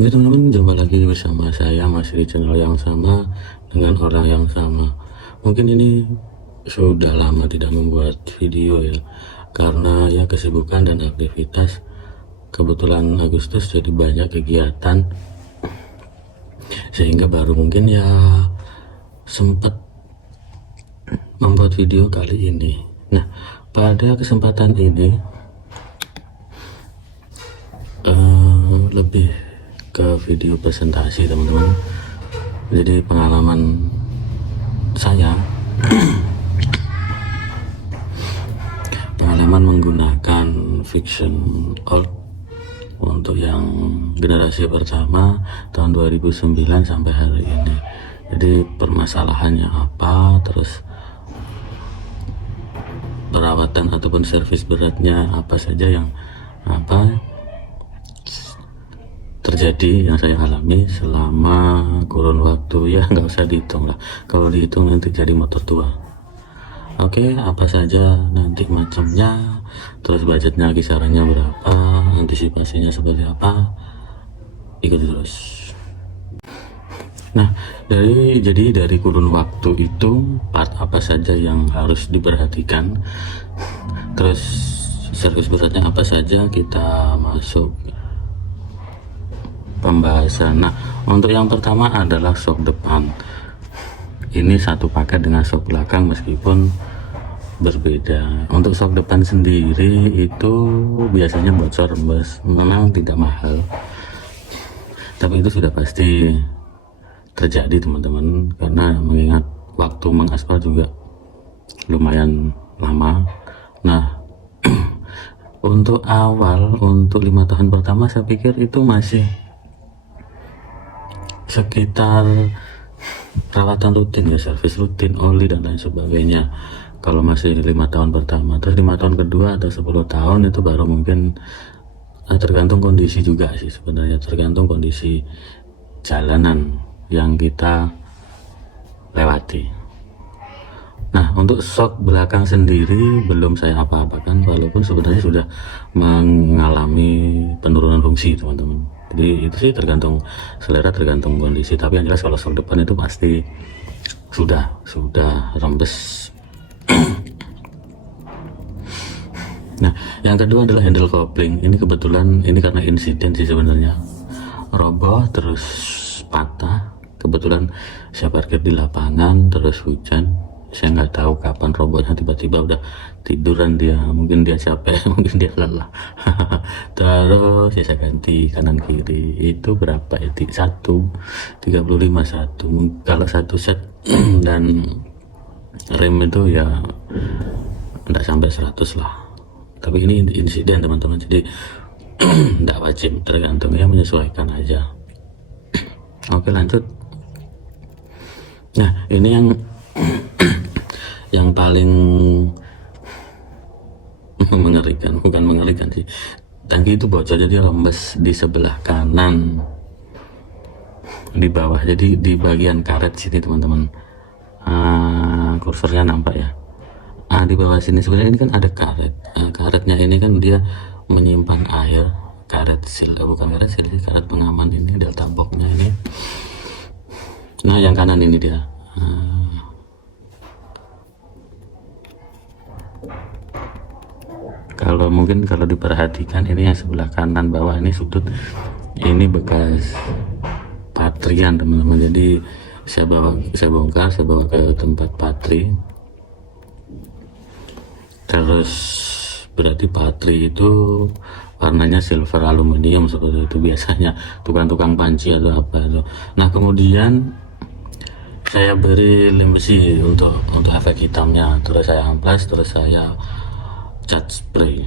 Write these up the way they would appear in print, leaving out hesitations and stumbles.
Oke teman-teman, jumpa lagi bersama saya masih di channel yang sama dengan orang yang sama. Mungkin ini sudah lama tidak membuat video ya, karena ya kesibukan dan aktivitas. Kebetulan Agustus jadi banyak kegiatan, sehingga baru mungkin ya sempat membuat video kali ini. Nah, pada kesempatan ini lebih ke video presentasi teman-teman. Jadi pengalaman saya menggunakan Fiction Old untuk yang generasi pertama tahun 2009 sampai hari ini. Jadi permasalahannya apa, terus perawatan ataupun servis beratnya apa saja yang terjadi yang saya alami selama kurun waktu ya nggak usah dihitung lah, kalau dihitung nanti jadi motor tua. Oke, apa saja nanti macamnya, terus budgetnya kisarannya berapa, antisipasinya seperti apa, ikuti terus. Nah, dari kurun waktu itu part apa saja yang harus diperhatikan, terus servis beratnya apa saja, kita masuk pembahasan. Nah, untuk yang pertama adalah shock depan. Ini satu paket dengan shock belakang meskipun berbeda. Untuk shock depan sendiri itu biasanya bocor rembes, memang tidak mahal, tapi itu sudah pasti terjadi teman-teman, karena mengingat waktu mengaspal juga lumayan lama. Nah, untuk awal, untuk 5 tahun pertama saya pikir itu masih sekitar perawatan rutin ya, servis rutin, oli dan lain sebagainya, kalau masih 5 tahun pertama. Terus 5 tahun kedua atau 10 tahun itu baru mungkin tergantung kondisi juga sih sebenarnya, tergantung kondisi jalanan yang kita lewati. Nah, untuk shock belakang sendiri belum saya apa-apakan, walaupun sebenarnya sudah mengalami penurunan fungsi teman-teman. Jadi itu sih tergantung selera, tergantung kondisi, tapi yang jelas kalau shock depan itu pasti sudah rembes. Nah, yang kedua adalah handle kopling. Ini kebetulan ini karena insiden sih sebenarnya, roboh terus patah. Kebetulan saya parkir di lapangan, terus hujan, saya nggak tahu kapan robohnya, tiba-tiba udah tiduran dia, mungkin dia capek mungkin dia lelah. Terus ya saya ganti kanan kiri, itu berapa ya, 35 satu, kalau satu set dan rem itu ya enggak sampai 100 lah, tapi ini insiden teman-teman, jadi enggak wajib, tergantung ya, menyesuaikan aja. Oke, lanjut. Nah, ini yang paling mengerikan, bukan mengerikan sih, tangki itu bocor, jadi rembes di sebelah kanan di bawah, jadi di bagian karet sini teman-teman. Kursornya nampak ya, di bawah sini sebenarnya ini kan ada karet. Karetnya ini kan dia menyimpan air, karet sil, bukan karet sil, karet pengaman ini, delta boxnya ini. Nah, yang kanan ini dia. Kalau mungkin kalau diperhatikan ini yang sebelah kanan bawah ini sudut, ini bekas patrian teman-teman. Jadi saya bongkar, saya bawa ke tempat patri. Terus berarti patri itu warnanya silver aluminium seperti itu biasanya tukang-tukang panci atau apa itu. Nah, kemudian saya beri lem besi untuk efek hitamnya, terus saya amplas, terus saya cat spray.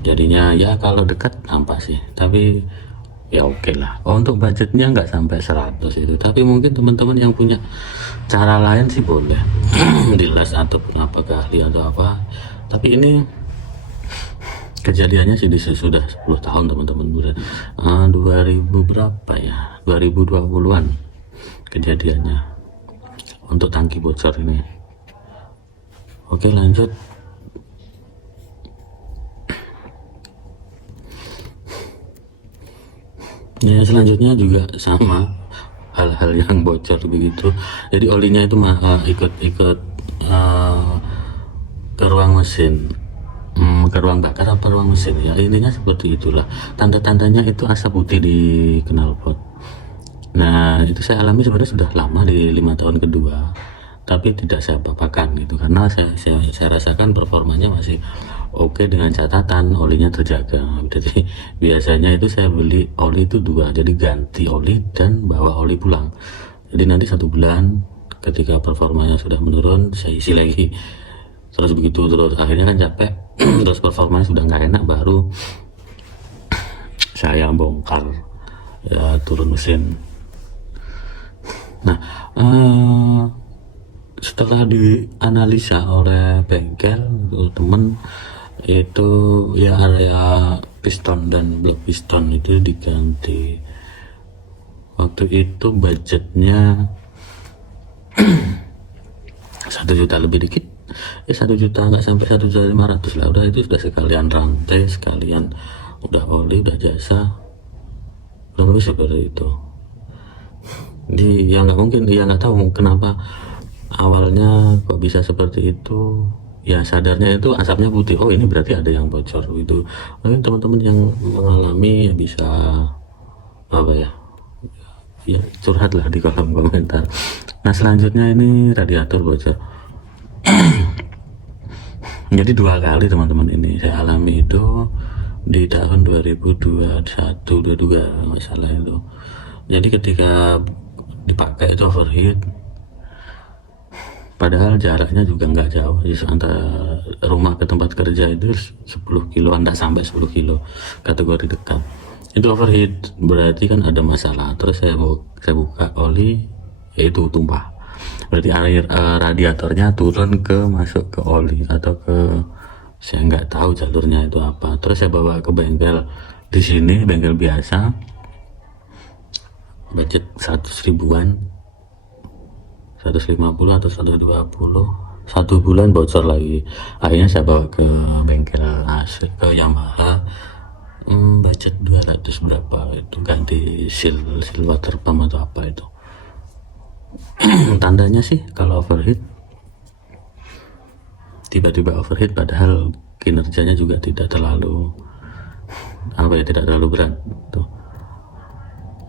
Jadinya ya kalau dekat nampak sih, tapi ya oke lah. Untuk budgetnya nggak sampai 100 itu, tapi mungkin teman-teman yang punya cara lain sih boleh dilas ataupun apa, keahlian atau apa. Tapi ini kejadiannya sih sudah 10 tahun teman-teman, 2000 berapa ya, 2020-an kejadiannya untuk tangki bocor ini. Oke, lanjut. Ya, selanjutnya juga sama hal-hal yang bocor begitu. Jadi olinya itu ikut eh, ke ruang mesin. Ke ruang bakar apa ruang mesin ya, intinya seperti itulah. Tanda-tandanya itu asap putih di knalpot. Nah, itu saya alami sebenarnya sudah lama di 5 tahun kedua, tapi tidak saya apakan gitu karena saya rasakan performanya masih oke dengan catatan olinya terjaga. Jadi biasanya itu saya beli oli itu dua, jadi ganti oli dan bawa oli pulang. Jadi nanti 1 bulan ketika performanya sudah menurun saya isi lagi. Terus begitu terus akhirnya kan capek terus performanya sudah nggak enak, baru saya bongkar ya, turun mesin. Nah, setelah dianalisa oleh bengkel temen itu ya area piston dan blok piston itu diganti. Waktu itu budgetnya 1 juta lebih dikit ya, 1 juta nggak sampai 1,5 juta lah, udah itu sudah sekalian rantai, sekalian udah oli, udah jasa, udah lebih seperti itu. Jadi ya nggak mungkin, ya nggak tahu kenapa awalnya kok bisa seperti itu. Ya sadarnya itu asapnya putih, oh ini berarti ada yang bocor gitu. Mungkin teman-teman yang mengalami ya bisa apa ya, ya curhatlah di kolom komentar. Nah selanjutnya ini radiator bocor. Jadi 2 kali teman-teman ini saya alami itu di tahun 2021-22 masalah itu. Jadi ketika dipakai itu overheat, padahal jaraknya juga nggak jauh, jadi antara rumah ke tempat kerja itu 10 kilo, anda sampai 10 kilo kategori dekat. Itu overheat berarti kan ada masalah. Terus saya buka oli, yaitu tumpah, berarti air radiatornya turun ke masuk ke oli atau ke, saya nggak tahu jalurnya itu apa. Terus saya bawa ke bengkel, di sini bengkel biasa, budget 100 ribuan, 150 atau 120, 1 bulan bocor lagi. Akhirnya saya bawa ke bengkel AC, ke Yamaha, budget 200 berapa itu, ganti seal water pump atau apa itu. Tandanya sih kalau overheat, tiba-tiba overheat padahal kinerjanya juga tidak terlalu apa ya, tidak terlalu berat tuh.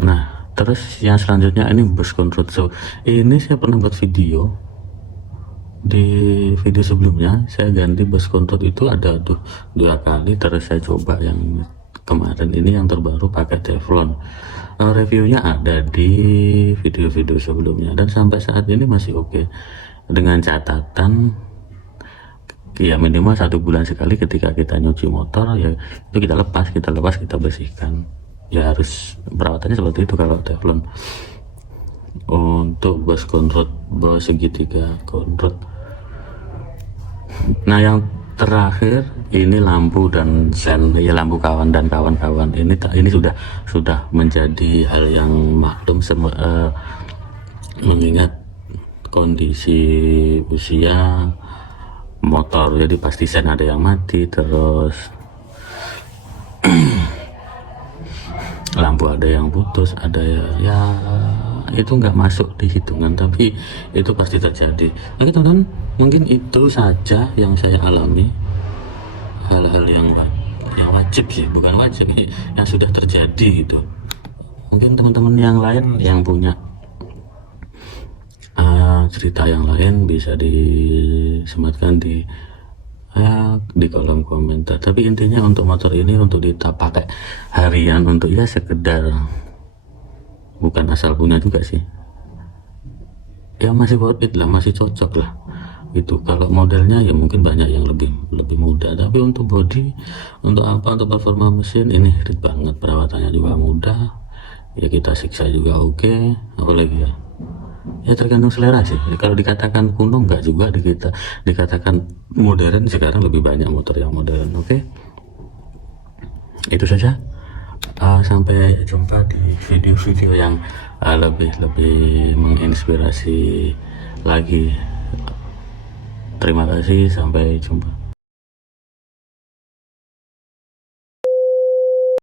Nah terus yang selanjutnya ini burst control. So ini saya pernah buat video, di video sebelumnya saya ganti burst control itu ada tuh 2 kali. Terus saya coba yang kemarin ini yang terbaru pakai Teflon. Reviewnya ada di video-video sebelumnya dan sampai saat ini masih oke, dengan catatan ya minimal 1 bulan sekali ketika kita nyuci motor ya itu kita lepas, kita bersihkan ya, harus perawatannya seperti itu kalau Teflon. Untuk burst control, burst segitiga control. Nah yang terakhir ini lampu dan sen, ya lampu kawan dan kawan-kawan ini sudah menjadi hal yang maklum mengingat kondisi usia motor, jadi pasti sen ada yang mati, terus lampu ada yang putus, ada ya itu nggak masuk di hitungan tapi itu pasti terjadi. Oke teman-teman, mungkin itu saja yang saya alami, hal-hal yang wajib sih, bukan wajib, yang sudah terjadi gitu. Mungkin teman-teman yang lain yang punya cerita yang lain bisa disematkan di kolom komentar. Tapi intinya untuk motor ini untuk pakai harian, untuk ya sekedar, bukan asal punya juga sih ya, masih worth it lah, masih cocok lah gitu. Kalau modelnya ya mungkin banyak yang lebih mudah, tapi untuk body, untuk apa, untuk performa mesin ini irit banget. Perawatannya juga mudah ya, kita siksa juga oke. Apalagi ya tergantung selera sih. Kalau dikatakan kuno enggak juga, dikatakan modern, sekarang lebih banyak motor yang modern. Oke, itu saja. Sampai jumpa di video-video yang lebih menginspirasi lagi. Terima kasih, sampai jumpa.